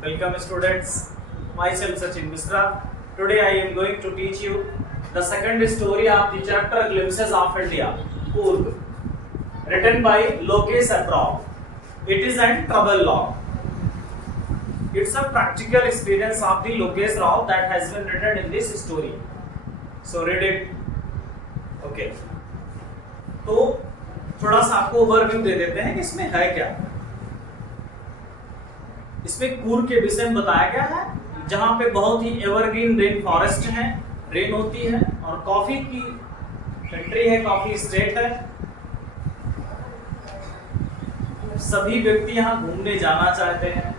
Welcome students, myself Sachin Misra. Today I am going to teach you the second story of the chapter Glimpses of India, Coorg, written by Lokesh Abrao. It is an travel log. It's a practical experience of the Lokesh Rao that has been written in this story. So read it. Okay. तो थोड़ा सा आपको overview दे देते हैं कि इसमें है क्या। इसमें कूर्ग के विषय में बताया गया है, जहां पे बहुत ही एवरग्रीन रेन फॉरेस्ट है, रेन होती है और कॉफी की कंट्री है, कॉफी स्टेट है। सभी व्यक्ति यहाँ घूमने जाना चाहते हैं।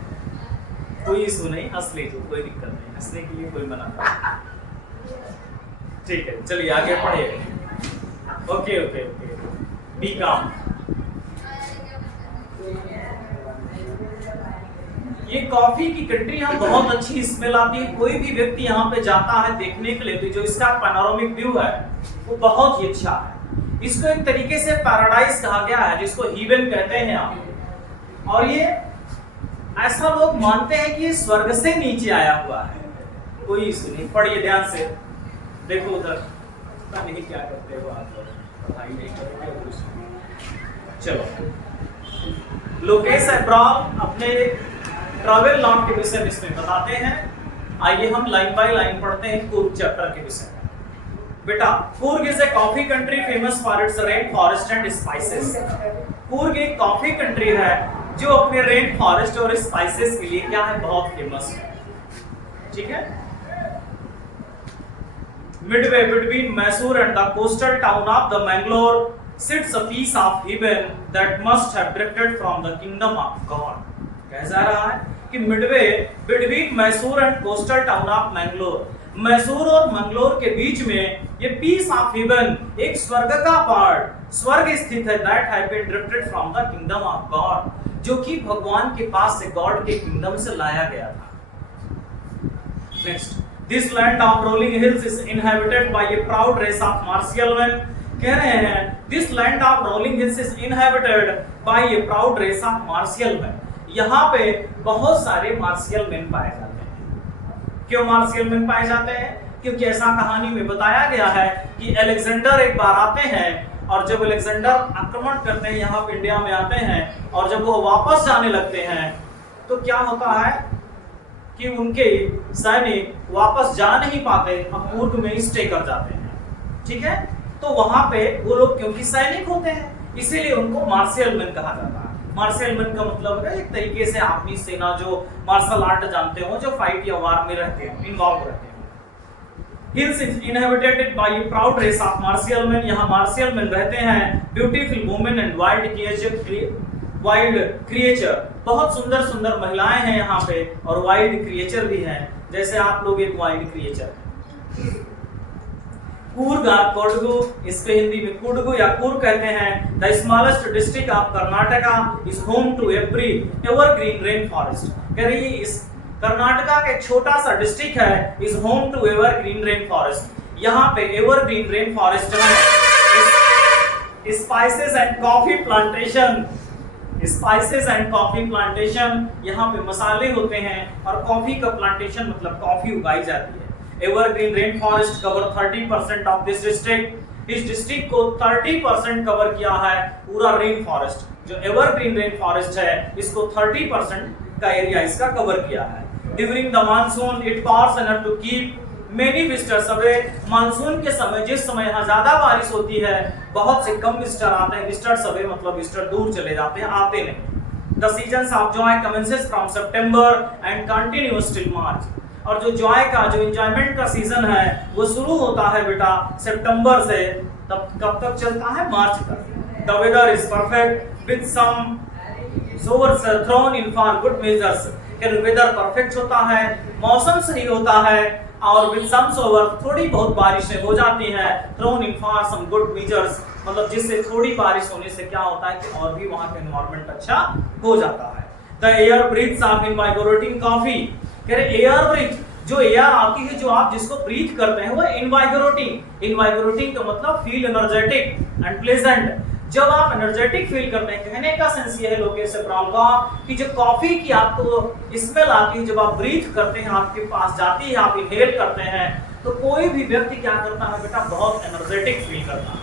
कोई इशू नहीं, हंस लीजिए, कोई दिक्कत नहीं, हंसने के लिए कोई मना नहीं। ठीक है, चलिए आगे पढ़िए। ओके ओके ओके, बी काम। ये कॉफी की कंट्री यहाँ बहुत अच्छी स्मेल आती है। कोई भी व्यक्ति यहाँ पे जाता है देखने के लिए, तो जो इसका पैनोरामिक व्यू है वो बहुत ही अच्छा है। इसको एक तरीके से पैराडाइज कहा गया है, जिसको हीवन कहते हैं आप। और ये ऐसा लोग मानते हैं कि ये स्वर्ग से नीचे आया हुआ है। कोई इशू नहीं, पढ़िए ध्यान से, देखो उधर नहीं क्या करते हो आप लोग, पढ़ाई नहीं करते। चलो, लोकेश अब्राम अपने ट्रैवल लॉग के विषय में इसमें बताते हैं। आइए हम लाइन बाय लाइन पढ़ते हैं कूर्ग चैप्टर के विषय में। बेटा, Coorg is a coffee country famous for its rain forest and spices. Coorg एक कॉफी कंट्री है जो अपने रेन फॉरेस्ट और स्पाइसेस के लिए क्या है, बहुत फेमस है। ठीक है। Midway between Mysore and the coastal town of the Mangalore sits a piece of heaven that must have drifted from the kingdom of God। कह जा रहा है कि Midway between Mysore and coastal town of Mangalore, Mysore और मंगलोर के बीच में ये पीस ऑफ हेवन, एक स्वर्ग का पार्ट, स्वर्ग स्थित है। That have been drifted from the kingdom of God, जो कि भगवान के पास से, गॉड के किंगडम से लाया गया था। Next, this land of rolling hills is inhabited by a proud race of martial man. कह रहे हैं this land of rolling hills is inhabited by a proud race of martial man. यहाँ पे बहुत सारे मार्शियल मैन पाए जाते हैं। क्यों मार्शियल मैन पाए जाते हैं? क्योंकि ऐसा कहानी में बताया गया है कि अलेक्जेंडर एक बार आते हैं, और जब अलेक्जेंडर आक्रमण करते हैं, यहाँ पे इंडिया में आते हैं, और जब वो वापस जाने लगते हैं तो क्या होता है कि उनके सैनिक वापस जा नहीं पाते, अब कूर्ग में स्टे कर जाते हैं। ठीक है, तो वहां पे वो लोग क्योंकि सैनिक होते हैं, इसीलिए उनको मार्शियल मैन कहा जाता है। मार्शियल मैन का मतलब है एक तरीके से आर्मी, सेना, जो मार्शल आर्ट जानते हो, जो फाइट या वार में रहते हैं, इन्वॉल्व रहते हैं। Hills is inhabited by a proud race of martial man. यहाँ मार्शियल मैन रहते हैं। Beautiful women and wild creature, बहुत सुंदर सुंदर महिलाएं हैं यहाँ पे, और वाइल्ड क्रिएचर भी हैं, जैसे आप लोग एक वाइल्ड क्रिएचर हैं। कूर्ग और कोडगु, इसके हिंदी में कुडगु या कूर्ग कहते हैं। The smallest district of Karnataka is home to evergreen rain forest. कह रही है इस कर्नाटका का एक छोटा सा डिस्ट्रिक्ट है, is home to evergreen rain forest. यहाँ पे एवरग्रीन रेन फॉरेस्ट है। Spices and coffee plantation, spices and coffee plantation, यहाँ पे मसाले होते हैं, और कॉफी का प्लांटेशन मतलब कॉफी उगाई जाती है। Evergreen rain forest cover 30% of this district. इस डिस्ट्रिक्ट को 30% कवर किया है पूरा रेन फॉरेस्ट। जो एवरग्रीन रेन फॉरेस्ट है, इसको 30% का एरिया इसका कवर किया है। During the monsoon it pours enough to keep many visitors away. Monsoon के समय, जिस समय यहाँ ज्यादा बारिश होती है, बहुत से कम विजिटर आते हैं। विजिटर्स अवे मतलब विजिटर दूर चले जाते हैं, आते नहीं। The season of Joy commences from September and continuous till March. और जो जॉय का, जो एंजॉयमेंट का सीजन है, वो शुरू होता है बेटा सितंबर से, तब कब तक चलता है, मार्च तक। The weather is perfect with some showers thrown in for good measures. Weather perfect होता है, मौसम सही होता है, और विद सम शोवर, थोड़ी बहुत बारिशें हो जाती हैं। Thrown in for some good measures, मतलब जिससे थोड़ी बारिश होने से क्या होता है कि और भी वहां का एनवायरनमेंट अच्छा हो जाता है। The air breathes of invigorating coffee. Air breath, जो एयर आती है, जो आप जिसको ब्रीथ करते हैं, वो इनवाइगोरेटिंग। इनवाइगोरेटिंग का मतलब फील एनर्जेटिक एंड प्लेजेंट। जब आप एनर्जेटिक फील करते हैं, कहने का सेंस ये है लोकेश एब्राम का कि जब कॉफी की आपको स्मेल आती है, जब आप ब्रीथ करते हैं, आपके पास जाती है, आप इनहेल करते हैं, तो कोई भी व्यक्ति क्या करता है बेटा, बहुत एनर्जेटिक फील करता है।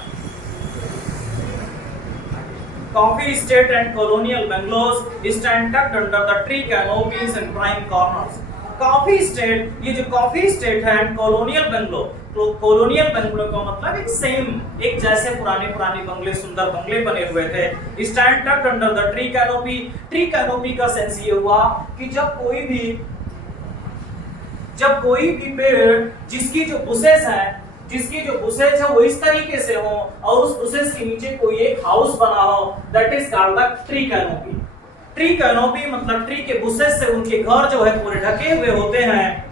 Coffee Estate and Colonial Bungalows stand tucked under the tree canopies and prime corners. Coffee Estate, ये जो Coffee Estate है and Colonial Bungalow, तो Colonial Bungalow का मतलब एक सेम, एक जैसे पुराने बंगले, सुंदर बंगले बने हुए थे। Stand tucked under the tree canopy. Tree canopy का सेंस ये हुआ कि जब कोई भी पेड़ जिसकी जो बुशेस है वो इस तरीके से हो और उस बुशेस के नीचे कोई एक हाउस बना हो, that is called the tree canopy. Tree canopy मतलब ट्री के बुशेस से उनके घर जो है पूरे ढके हुए होते हैं।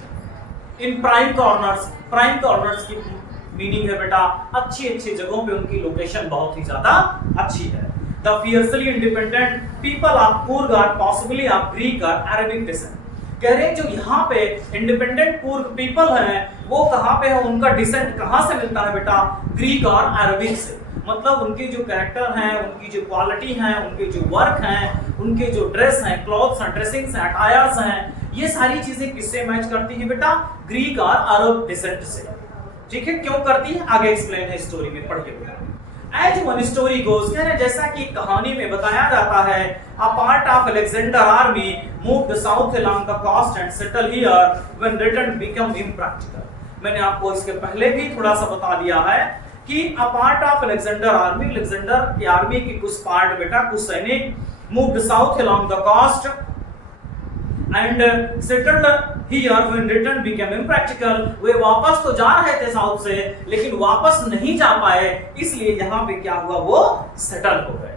इन प्राइम कॉर्नर्स की मीनिंग है बेटा अच्छी जगहों पे उनकी लोकेशन बहुत ही ज्यादा अच्छी है। The fiercely independent people of Coorg are possibly of Greek और अरेबिक डिसेंट। कह रहे हैं जो यहाँ पे इंडिपेंडेंट कूर्ग पीपल हैं वो कहाँ पे है, उनका डिसेंट कहाँ से मिलता है बेटा, ग्रीक और अरबिक से। मतलब उनके जो कैरेक्टर हैं, उनकी जो क्वालिटी हैं, उनके जो वर्क हैं, उनके जो ड्रेस हैं, क्लॉथ्स हैं, ड्रेसिंग्स हैं, अटायर्स हैं, ये सारी चीजें किससे मैच करती है बेटा, ग्रीक और अरब डिसेंट से। ठीक है, क्यों करती है आगे एक्सप्लेन है स्टोरी में, पढ़िए बेटा। As one story goes, जैसा कि कहानी में बताया जाता है, a part of Alexander army moved south along the coast and settled here when return became impractical. मैंने आपको इसके पहले भी थोड़ा सा बता दिया है कि a part of Alexander army, Alexander की आर्मी के कुछ पार्ट बेटा, कुछ सैनिक moved south along the coast and settled here when return became impractical. वे वापस तो जा रहे थे साउथ से, लेकिन वापस नहीं जा पाए, इसलिए यहाँ पे क्या हुआ, वो सेटल हो गए।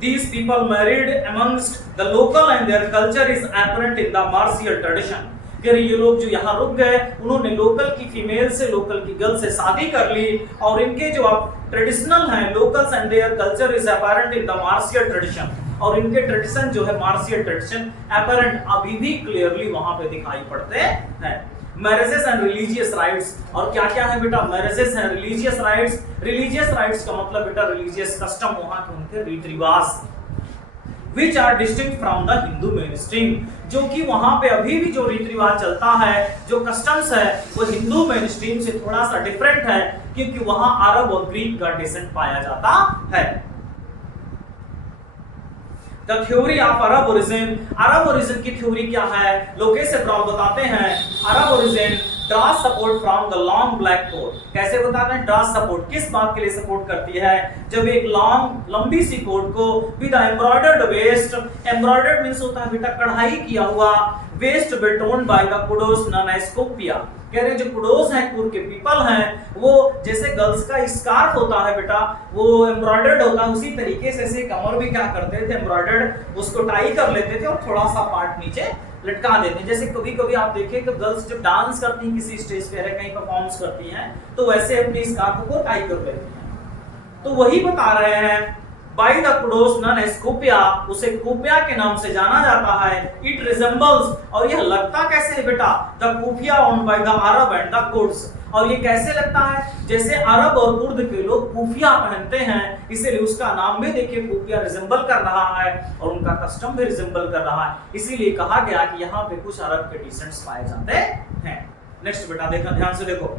These people married amongst the local and their culture is apparent in the martial tradition. कि ये लोग जो यहाँ रुक गए, उन्होंने लोकल की फीमेल से, लोकल की गर्ल से शादी कर ली, और इनके जो आप ट्रेडिशनल हैं, locals and their culture is apparent in the martial tradition, और इनके ट्रेडिशन जो है मार्शियल ट्रेडिशन अपैरेंट अभी भी क्लियरली वहां पे दिखाई पड़ते हैं। मैरिजेस एंड रिलीजियस राइट्स, और क्या क्या है बेटा, marriages and religious rights. Religious rights का मतलब बेटा रिलीजियस कस्टम, वहां के उनके रीति रिवाज, which are distinct from the Hindu mainstream, जो कि वहां पे अभी भी जो रीति रिवाज चलता है, जो कस्टम्स है, वो हिंदू मेनस्ट्रीम से थोड़ा सा डिफरेंट है, क्योंकि वहां अरब और ग्रीक का डिसेंट पाया जाता है। The theory of Arab origin, Arab origin की थ्योरी क्या है, लोकेश एब्राम बताते हैं। अरब origin draws support from the long black coat। कैसे बताते हैं, draws support किस बात के लिए सपोर्ट करती है, जब एक लंबी सी कोट को with embroidered waist, embroidered means होता है बेटा कढ़ाई किया हुआ, waist betoned by the kudos known as kopia। कह रहे जो कुडोस हैं, कूर के पीपल हैं, वो जैसे गर्ल्स का स्कार्फ होता है बेटा, वो एम्ब्रॉयडर्ड होता है, उसी तरीके से कमर भी क्या करते थे, एम्ब्रॉयडर्ड, उसको टाई कर लेते थे और थोड़ा सा पार्ट नीचे लटका देते हैं। जैसे कभी कभी आप देखें तो गर्ल्स जब डांस करती हैं, किसी स्टेज पे है, कहीं परफॉर्मेंस करती हैं, तो वैसे अपनी स्कार्फ को टाई कर लेती हैं। तो वही बता रहे हैं, by the kudos known as कुपिया, उसे कुपिया के नाम से जाना जाता है। It resembles, और यह लगता कैसे है बेटा, the कुपिया owned by the Arab and the Kurds, और ये कैसे लगता है, जैसे अरब और कुर्द के लोग कुफिया पहनते हैं, इसीलिए उसका नाम भी देखिए कुफिया रिजेंबल कर रहा है, और उनका कस्टम भी रिजेंबल कर रहा है, इसीलिए कहा गया कि यहाँ पे कुछ अरब के डिसेंट्स पाए जाते हैं। नेक्स्ट बेटा देखना, ध्यान से देखो,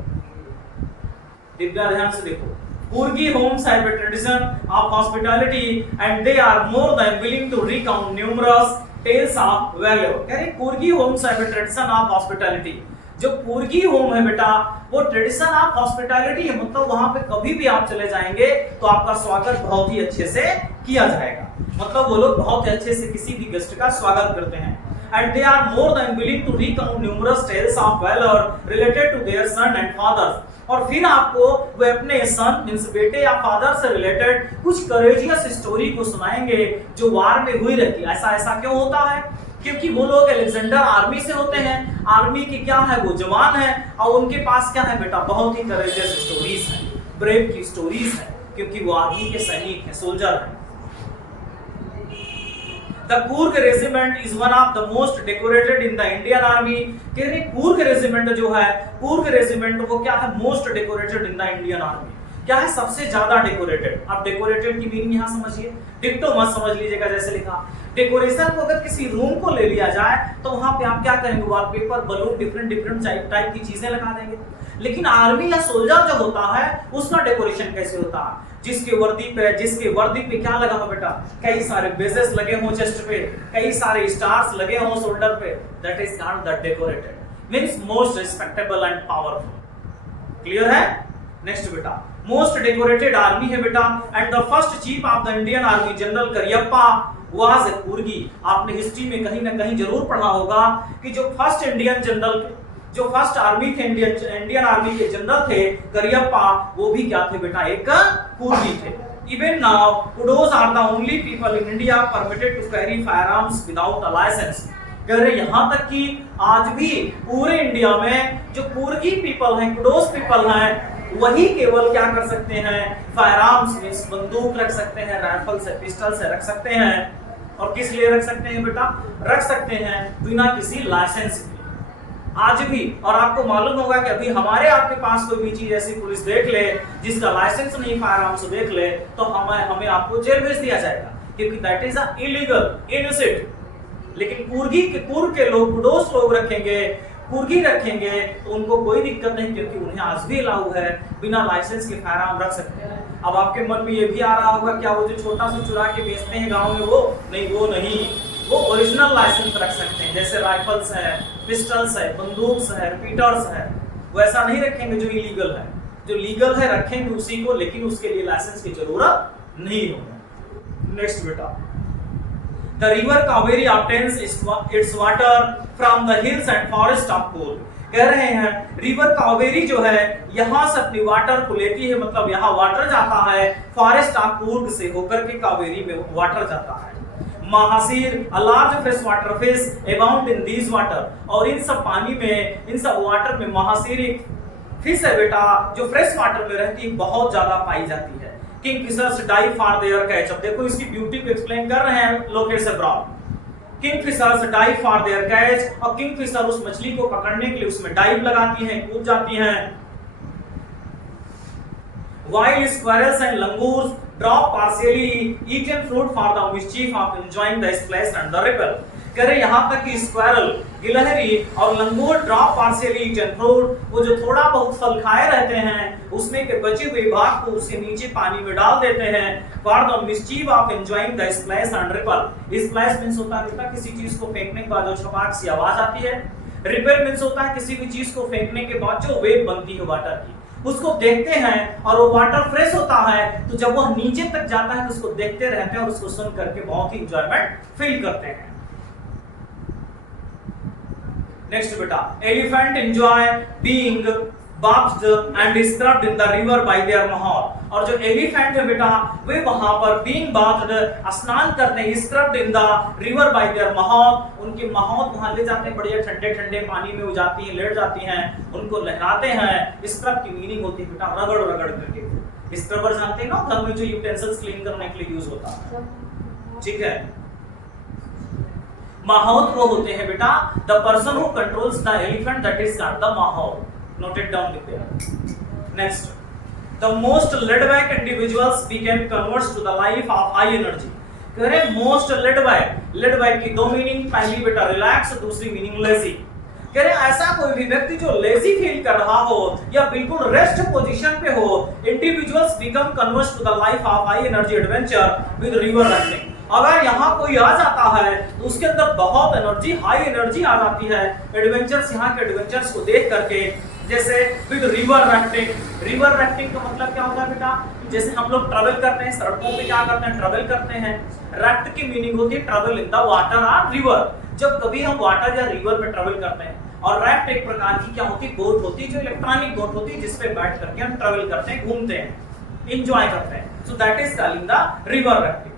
दिव्या ध्यान से देखो। Kurgi homes have a tradition of hospitality and they are more than willing to recount numerous tales of valor। कह रहे कुर्गी homes have a tradition of hospitality। जो कुर्गी होम है बेटा, वो ट्रेडिशन ऑफ हॉस्पिटैलिटी है, मतलब वहां पे कभी भी आप चले जाएंगे तो आपका स्वागत बहुत ही अच्छे से किया जाएगा, मतलब वो लोग बहुत ही अच्छे से किसी भी गेस्ट का स्वागत करते हैं। And they are more than willing to recount numerous tales of valor related to their son and fathers। और फिर आपको वे अपने सन मींस बेटे या फादर से रिलेटेड कुछ करेजियस स्टोरी को सुनाएंगे जो वार में हुई रहती है। ऐसा क्यों होता है, क्योंकि वो लोग अलेक्जेंडर आर्मी से होते हैं, आर्मी के क्या है, वो जवान है, और उनके पास क्या है बेटा, बहुत ही करेजियस स्टोरीज हैं, ब्रेव की स्टोरीज हैं, क्योंकि वो आर्मी के सैनिक हैं, सोल्जर हैं। The Kurg regiment is one of the most decorated in the Indian Army। कह रहे Kurg regiment जो है, Kurg regiment वो क्या है, most decorated in the Indian Army। क्या है सबसे ज्यादा डेकोरेटेड। अब डेकोरेटेड की मीनिंग यहां समझिए, डिक्टो मत समझ लीजिएगा जैसे लिखा। डेकोरेशन को अगर किसी रूम को ले लिया जाए तो वहां पे आप क्या करेंगे, wallpaper, balloon, different different type की चीजें लगा देंगे। लेकिन आर्मी या सोल्जर जो होता है उसका डेकोरेशन कैसे होता है, जिसके वर्दी पे क्या लगा हो बेटा, कई सारे बेजेस लगे हों चेस्ट पे, कई सारे स्टार्स लगे हों शोल्डर पे, that is called the decorated, means most respectable and powerful. Clear है? नेक्स्ट बेटा, मोस्ट डेकोरेटेड आर्मी है बेटा, and the first chief of the Indian army general Cariappa was a Coorgi. आपने हिस्ट्री में कहीं ना कहीं जरूर पढ़ा होगा कि जो फर्स्ट आर्मी थे, इंडियन आर्मी के जनरल थे करियप्पा, वो भी क्या थे बेटा, एक कुर्गी थे। Even now, Kudos are the only people in India permitted to carry firearms without a license. कह रहे यहाँ तक कि आज भी पूरे इंडिया में जो कुर्गी पीपल हैं, कुडोस पीपल हैं, वही केवल क्या कर सकते हैं, फायरआर्म्स मींस बंदूक रख सकते हैं, राइफल से, पिस्टल से रख सकते हैं। और किस लिए रख सकते हैं बेटा, रख सकते हैं बिना किसी लाइसेंस के, आज भी। और आपको मालूम होगा कि अभी हमारे आपके पास कोई भी चीज ऐसी पुलिस देख ले जिसका लाइसेंस नहीं, फायरआर्म्स देख ले, तो हमें आपको जेल भेज दिया जाएगा, क्योंकि दैट इज इलीगल, इलिसिट। लेकिन कुर्ग के लोग, कुडोस लोग रखेंगे, कुर्गी रखेंगे तो उनको कोई दिक्कत नहीं, क्योंकि उन्हें आज भी अलाउ है बिना लाइसेंस के फायरआर्म रख सकते हैं। अब आपके मन में ये भी आ रहा होगा क्या वो जो छोटा सा चुरा के बेचते हैं गांव में, वो नहीं, वो ओरिजिनल लाइसेंस रख सकते हैं, जैसे राइफल्स है, पिस्टल्स है, बंदूक्स है, रिपीटर्स है, वैसा नहीं रखेंगे जो इलीगल है। जो लीगल है रखेंगे उसी को, लेकिन उसके लिए लाइसेंस की जरूरत नहीं होगी। नेक्स्ट बेटा, The river Kaveri obtains its water from the hills and forest of Coorg. कह रहे हैं रिवर कावेरी जो है यहाँ से अपनी वाटर को लेती है, मतलब यहाँ वाटर जाता है फॉरेस्ट ऑफ कूर्ग से होकर के कावेरी में वाटर जाता है। Mahseer a large fresh water fish abound in these water, और इन सब पानी में, इन सब वाटर में महासीर एक फिश है बेटा जो फ्रेश वाटर में रहती है, बहुत ज्यादा पाई जाती है। Kingfishers dive for their catch. अब देखो इसकी ब्यूटी को एक्सप्लेन कर रहे हैं लोकेट से broad. Kingfishers dive for their catch, और किंगफिशर उस मछली को पकड़ने के लिए उसमें डाइव लगाती हैं, कूद जाती हैं। While squirrels and langurs drop partially eaten fruit for the mischief of enjoying the splash and the ripple. कह रहे यहाँ तक कि स्क्वायरल, गिलहरी और लंगूर ड्रॉप पार्शियली ईटन फ्रूट, वो जो थोड़ा बहुत फल खाए रहते हैं उसमें के बचे हुए भाग को उसके नीचे पानी में डाल देते हैं for the mischief of enjoying the splash and ripple. Splash means होता है बेटा किसी चीज को फेंकने के बाद जो छपाक सी आवाज आती है। रिपल मींस होता है किसी भी चीज को फेंकने के बाद जो वेव बनती है वाटर की, उसको देखते हैं और वो वाटर फ्रेश होता है, तो जब वो नीचे तक जाता है तो उसको देखते रहते हैं और उसको सुन करके बहुत ही एंजॉयमेंट फील करते हैं। नेक्स्ट बेटा, elephant enjoy being bathed and scrubbed in the river by their mahar। और जो एलिफेंट है बेटा वे वहां पर being bathed स्नान करते हैं, scrubbed in the river by their mahar, उनके महौत वहां ले जाते हैं, बढ़िया ठंडे ठंडे पानी में वो जाती हैं, लेट जाती हैं, उनको लहराते हैं। स्क्रब की मीनिंग होती है बेटा रगड़ रगड़ करके। स्क्रबर जानते हैं ना, घर में जो यूटेंसिल्स क्लीन करने के लिए यूज होता है, ठीक है। माहौत वो होते हैं बेटा the person who controls the elephant, that is called the mahout. Note it down there. Next, the most laid back individuals became converts to the life of high energy। कह रहे most laid back की दो meaning, पहली बेटा relax, दूसरी meaning lazy. कह रहे ऐसा कोई भी व्यक्ति जो लेजी फील कर रहा हो या बिल्कुल रेस्ट पोजीशन पे हो, individuals become converts to the life of high energy adventure with river rafting. अगर यहाँ कोई आ जाता है तो उसके अंदर बहुत एनर्जी, हाई एनर्जी आ जाती है एडवेंचर्स, यहाँ के एडवेंचर्स को देख करके। जैसे with river rafting, river rafting का मतलब क्या होता है बेटा, जैसे हम लोग ट्रैवल करते हैं सड़कों पे, क्या करते हैं ट्रैवल करते हैं। राफ्ट की मीनिंग होती है ट्रैवल इन द वाटर और रिवर। जब कभी हम वाटर या रिवर में ट्रैवल करते हैं, और राफ्ट एक प्रकार की क्या होती है बोट होती है, जो इलेक्ट्रॉनिक बोट होती है जिसपे बैठ करके हम ट्रैवल करते हैं, घूमते हैं, एंजॉय करते हैं। So that is called the river rafting.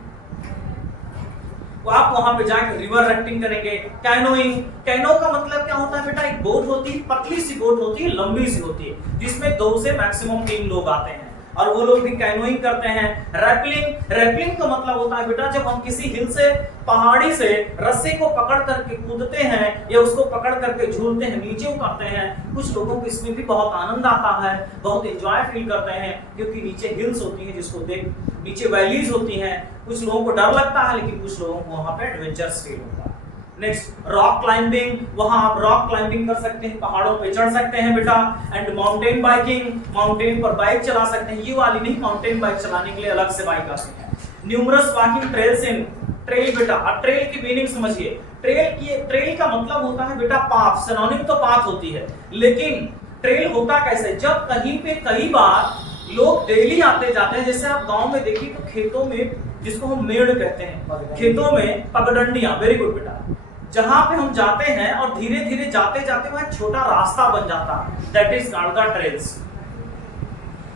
तो आप वहां पे जाकर रिवर राफ्टिंग करेंगे। कैनोइंग, कैनो का मतलब क्या होता है बेटा, एक बोट होती है, पतली सी बोट होती है, लंबी सी होती है, जिसमें 2 से मैक्सिमम 3 लोग आते हैं। और वो लोग भी कैनोइंग करते हैं। रैपलिंग का मतलब होता है बेटा जब हम किसी हिल से, पहाड़ी से रस्सी को पकड़ करके कूदते हैं या उसको पकड़ करके झूलते हैं, नीचे उतरते हैं। कुछ लोगों को इसमें भी बहुत आनंद आता है, बहुत एंजॉय फील करते हैं, क्योंकि नीचे हिल्स होती हैं जिसको देख, नीचे वैलीज होती हैं। कुछ लोगों को डर लगता है लेकिन कुछ लोगों को वहां पे एडवेंचरस फील होता है। नेक्स्ट रॉक क्लाइंबिंग, वहां आप रॉक क्लाइंबिंग कर सकते हैं, पहाड़ों पे चढ़ सकते हैं बेटा। एंड माउंटेन बाइकिंग, माउंटेन पर बाइक चला सकते हैं। ये वाली नहीं, माउंटेन बाइक चलाने के लिए अलग से बाइक आती है। न्यूमरस वॉकिंग ट्रेल्स इन, ट्रेल बेटा, अब ट्रेल की मीनिंग समझिए। ट्रेल का मतलब होता है बेटा पाथ, सिनोनिम तो पाथ होती है, लेकिन ट्रेल होता कैसे, जब कहीं पे कई बार लोग डेली आते जाते हैं। जैसे आप गांव में देखिए तो खेतों में, जिसको हम मेड़ कहते हैं, खेतों में पगडंडियां, वेरी गुड बेटा, जहां पे हम जाते हैं और धीरे धीरे जाते जाते वहां छोटा रास्ता बन जाता है, that is called the trails.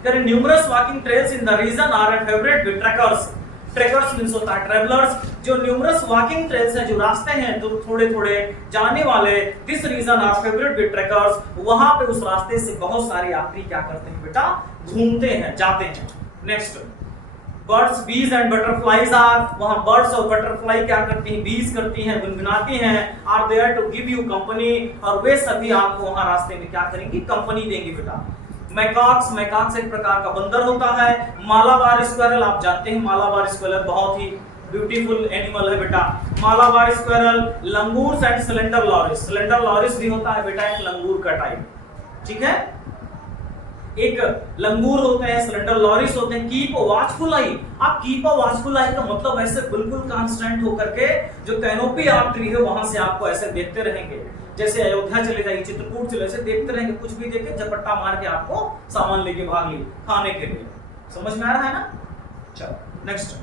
Numerous walking trails in the region are a favourite with trekkers. Trekkers means होता है ट्रैवलर्स। जो न्यूमरस वॉकिंग ट्रेल्स हैं, जो रास्ते हैं जो थोड़े थोड़े जाने वाले, this region are favourite with trekkers, वहां पे उस रास्ते से बहुत सारे यात्री क्या करते हैं बेटा, घूमते हैं, जाते हैं। Next birds, bees and butterflies are, वहां बर्ड्स और बटरफ्लाई क्या करती हैं, बीज करती हैं, गुनगुनाती हैं। Are there to give you company, और वे सभी आपको वहां रास्ते में क्या करेंगी, कंपनी देंगी बेटा। मैकॉक्स एक प्रकार का बंदर होता है। मालाबार स्क्वेरल, आप जानते हैं मालाबार स्क्वेरल बहुत ही ब्यूटीफुल एनिमल है बेटा। Malabar squirrel, langurs and slender loris, slender loris भी होता है बेटा एक लंगूर का टाइप, ठीक है। एक लंगूर होते हैं, सिलेंडर लॉरिस होते हैं। कीप वॉचफुल आई, आप कीप वॉचफुल आई का मतलब ऐसे बिल्कुल कांस्टेंट होकर के जो कैनोपी ऑफ ट्री है वहां से आपको ऐसे देखते रहेंगे। जैसे अयोध्या चले जाइए, चित्रकूट चले, ऐसे देखते रहेंगे, कुछ भी देखे झपट्टा मार के आपको सामान लेके भाग लिए खाने के लिए। समझ में आ रहा है ना? चलो next,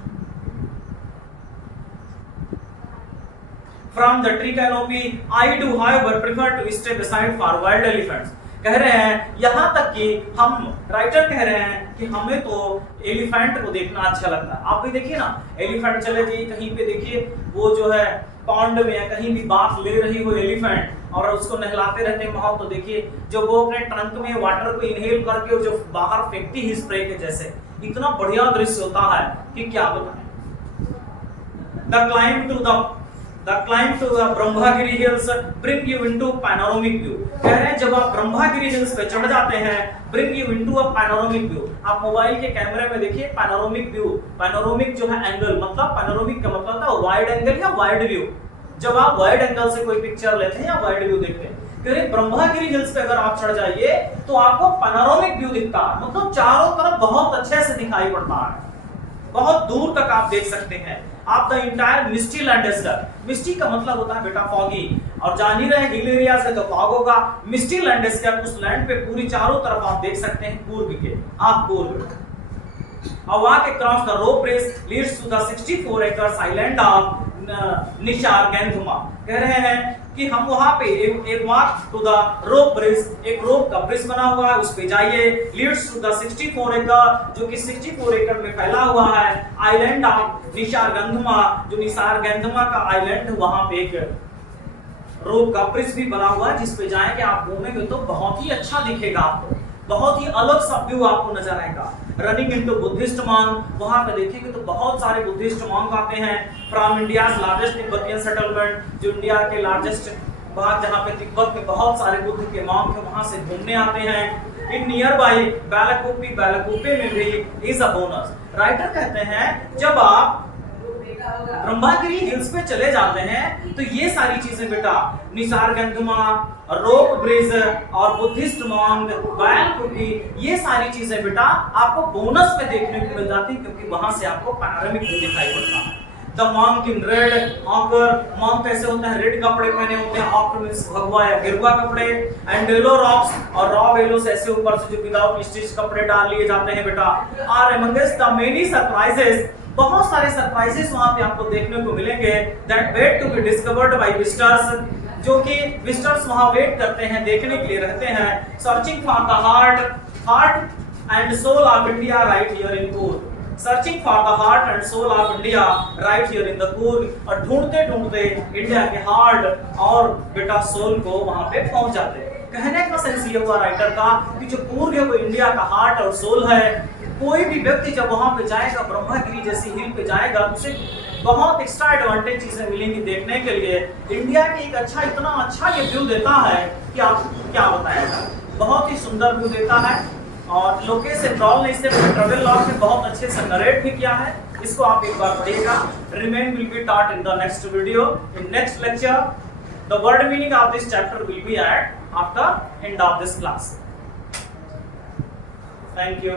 from the tree canopy I do however prefer to stay beside for wild elephants. कह रहे हैं यहां तक कि हम, राइटर कह रहे हैं कि हमें तो एलिफेंट को देखना अच्छा लगता है। आप भी देखिए ना, एलिफेंट चले जाइए कहीं पे, देखिए वो जो है पॉन्ड में या कहीं भी बाथ ले रही हो एलिफेंट और उसको नहलाते रहते हैं, तो देखिए जो वो अपने ट्रंक में वाटर को इनहेल करके और जो बाहर फेंकती है स्प्रे के जैसे, इतना बढ़िया दृश्य होता है कि क्या बताएं। The climb to the Brahmagiri hills bring you into panoramic view। कह रहे हैं जब आप ब्रह्मागिरी हिल्स पे चढ़ जाते हैं, bring you into a panoramic view। आप मोबाइल के कैमरे में देखिए panoramic view, panoramic जो है एंगल, मतलब panoramic का मतलब होता है वाइड एंगल या वाइड व्यू। जब आप वाइड एंगल से कोई पिक्चर लेते हैं या वाइड व्यू देखते हैं, कह रहे ब्रह्मागिरी हिल्स पे अगर आप चढ़ जाइए तो आपको panoramic व्यू दिखता है, मतलब चारों तरफ बहुत अच्छे से दिखाई पड़ता है, बहुत दूर तक आप देख सकते हैं। आप द इंटायर मिस्टी लैंडस्केप, मिस्टी का मतलब होता है बेटा फॉगी, और जान ही रहे हिल एरिया से तो फॉग होगा। मिस्टी लैंडस्केप, उस लैंड पे पूरी चारों तरफ आप देख सकते हैं पूर्व के, आप पूर्व। और वहां के cross the rope bridge leads to the 64 acres island of Nisargadhama. कह रहे हैं कि हम वहां पे एक walk to the rope bridge, एक रोप का ब्रिज बना हुआ है, उस पे जाइए। लीड्स टू द 64 एकड़, जो कि 64 एकड़ में फैला हुआ है, आइलैंड ऑफ निशारगंधमा, जो निशारगंधमा का आइलैंड है, वहां पे एक रोप का ब्रिज भी बना हुआ है, जिस पे जाएंगे आप घूमेंगे तो बहुत ही अच्छा दिखेगा आपको, बहुत ही अलग सा व्यू आपको नजर आएगा। रनिंग इनटू बुद्धिस्ट मॉन्क, वहां पे देखेंगे तो बहुत सारे बुद्धिस्ट मॉन्क आते हैं। From India's largest Tibetan settlement, जो इंडिया के लार्जेस्ट भाग जहां पे तिब्बत में बहुत सारे बुद्ध के मॉन्क हैं, वहां से घूमने आते हैं। इन नियर बाई बैलकुप्पी में भी इज अ बोनस। राइटर कहते हैं जब आप ब्रह्मागिरी हिल्स पे चले जाते हैं तो ये सारी चीजें बेटा, निशारगंधमा, रोप ब्रिज और बुद्धिस्ट मॉन्क, बैलकुप्पी, ये सारी चीजें बेटा आपको बोनस में देखने को मिल जाती है, क्योंकि वहां से आपको पैनोरामिक व्यू दिखाई पड़ता है। The monk in red occur, monk कैसे होते हैं, रेड कपड़े पहने होते हैं, ऑकर मींस भगवा या गिरवा कपड़े। एंड येलो रॉक्स, और रॉ येलो ऐसे ऊपर से जो विदाउट स्टिच कपड़े डाल लिए जाते हैं बेटा। Are amongst the many surprises, बहुत सारे सरप्राइजेस वहां पे आपको देखने को मिलेंगे। That wait to be discovered by visitors, जो कि विजिटर्स वहां वेट करते हैं, देखने के लिए रहते हैं। Searching for the heart and soul of India right here in Coorg, searching for the heart and soul of India right here in the Coorg, और ढूंढते ढूंढते इंडिया के हार्ट और बेटा सोल को वहां पे पहुंच जाते हैं। कहने का सेंस ये हुआ राइटर का कि जो कूर्ग है वो इंडिया का हार्ट और सोल है। कोई भी व्यक्ति जब वहां पे जाएगा, ब्रह्मागिरी जैसी हिल पे जाएगा, तो उसे बहुत एक्स्ट्रा एडवांटेज चीजें मिलेंगी देखने के लिए। इंडिया के एक अच्छा, इतना अच्छा ये व्यू देता है कि आपको क्या बताया जाए, बहुत ही सुंदर व्यू देता है। और लोकेश एंड्रॉल ने इसे ट्रैवल लॉग में बहुत अच्छे से नरेट भी किया है, इसको आप एक बार पढ़िएगा। Remain will be taught in the next video, in next lecture. The word meaning of this chapter will be at after end of this class. Thank you.